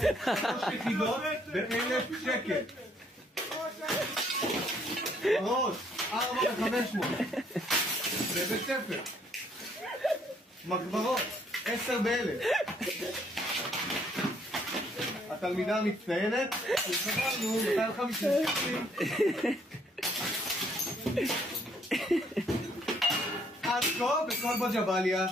3 יחידות ב1,000 שקל. ראש, 4,500. בבית ספר. מגברות, 10 ב1,000. התלמידה המצטיינת, וחברנו 250 שקלים. עד כה בכל בג'בליה.